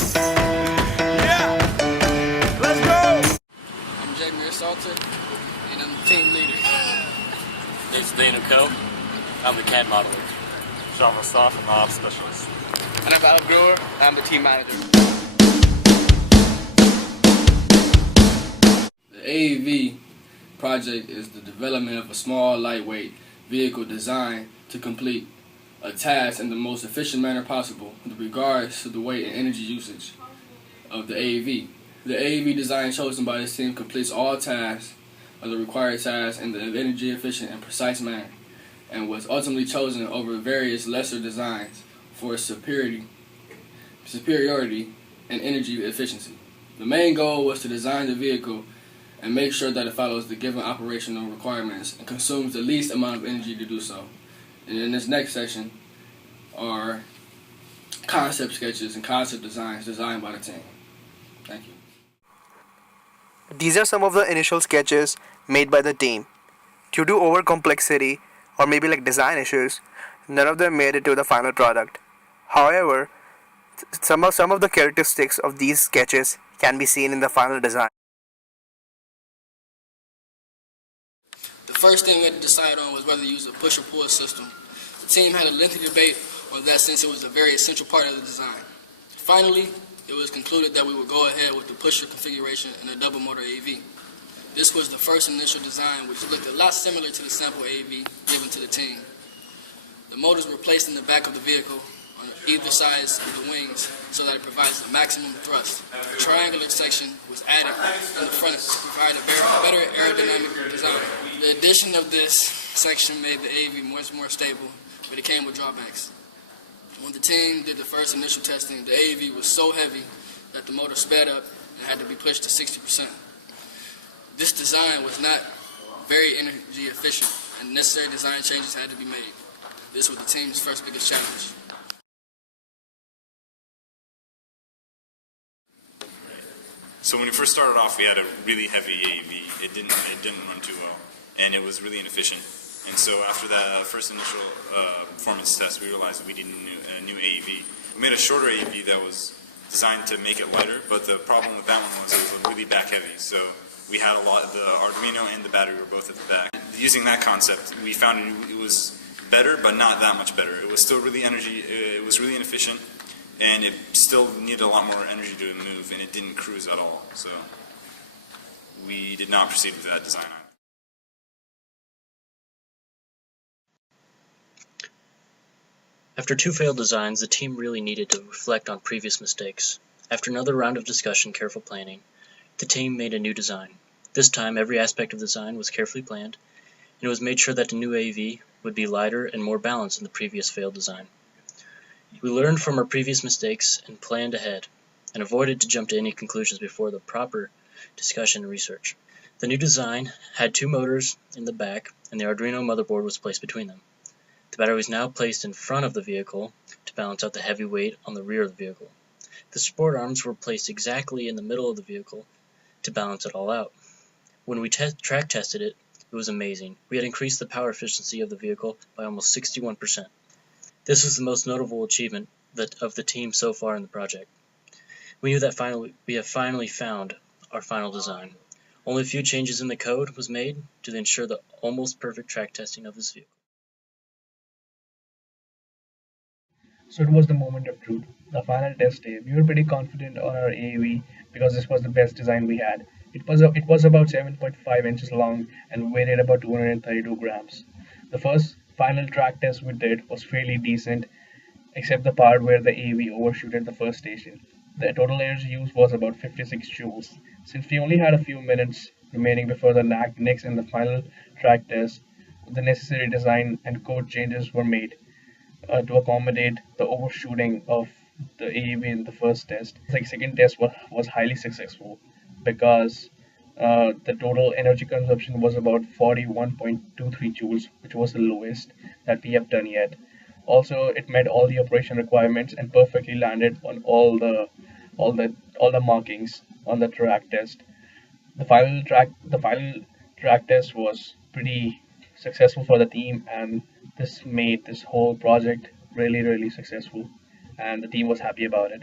Yeah, let's go. I'm Jaymeer Salter, and I'm the team leader. It's Nathaniel Koe. I'm the CAD modeler. Shafa Assaf, I'm the ops specialist. And I'm ABELL, I'm the team manager. The AEV project is the development of a small, lightweight vehicle designed to complete a task in the most efficient manner possible with regards to the weight and energy usage of the AEV. The AEV design chosen by this team completes all tasks of the required tasks in the energy efficient and precise manner, and was ultimately chosen over various lesser designs for superiority and energy efficiency. The main goal was to design the vehicle and make sure that it follows the given operational requirements and consumes the least amount of energy to do so. And in this next section are concept sketches and concept designs designed by the team. Thank you. These are some of the initial sketches made by the team. Due to over complexity or maybe like design issues, none of them made it to the final product. However, some of the characteristics of these sketches can be seen in the final design. The first thing we had to decide on was whether to use a push or pull system. The team had a lengthy debate on that since it was a very essential part of the design. Finally, it was concluded that we would go ahead with the pusher configuration and a double motor AV. This was the first initial design, which looked a lot similar to the sample AV given to the team. The motors were placed in the back of the vehicle on either sides of the wings so that it provides the maximum thrust. A triangular section was added in the front to provide a better aerodynamic design. The addition of this section made the AV much more stable, but it came with drawbacks. When the team did the first initial testing, the AV was so heavy that the motor sped up and had to be pushed to 60%. This design was not very energy efficient, and necessary design changes had to be made. This was the team's first biggest challenge. So when we first started off, we had a really heavy AEV. It didn't run too well, and it was really inefficient. And so after that first initial performance test, we realized we needed a new AEV. We made a shorter AEV that was designed to make it lighter, but the problem with that one was it was really back heavy. So we had the Arduino and the battery were both at the back. Using that concept, we found it was better, but not that much better. It was still really it was really inefficient, and it still needed a lot more energy to move, and it didn't cruise at all. So we did not proceed with that design. After two failed designs, the team really needed to reflect on previous mistakes. After another round of discussion, careful planning, the team made a new design. This time, every aspect of the design was carefully planned, and it was made sure that the new AV would be lighter and more balanced than the previous failed design. We learned from our previous mistakes and planned ahead, and avoided to jump to any conclusions before the proper discussion and research. The new design had two motors in the back, and the Arduino motherboard was placed between them. The battery was now placed in front of the vehicle to balance out the heavy weight on the rear of the vehicle. The support arms were placed exactly in the middle of the vehicle to balance it all out. When we track tested it, it was amazing. We had increased the power efficiency of the vehicle by almost 61%. This was the most notable achievement of the team so far in the project. We knew that we have finally found our final design. Only a few changes in the code was made to ensure the almost perfect track testing of this vehicle. So it was the moment of truth, the final test day. We were pretty confident on our AAV because this was the best design we had. It was about 7.5 inches long and weighed about 232 grams. The first final track test we did was fairly decent, except the part where the AAV overshooted the first station. The total energy used was about 56 joules. Since we only had a few minutes remaining before the next and the final track test, the necessary design and code changes were made to accommodate the overshooting of the AEV in the first test. The second test was highly successful because the total energy consumption was about 41.23 joules, which was the lowest that we have done yet. Also, it met all the operation requirements and perfectly landed on all the markings on the track test. The final track test was pretty successful for the team, and this made this whole project really successful, and the team was happy about it.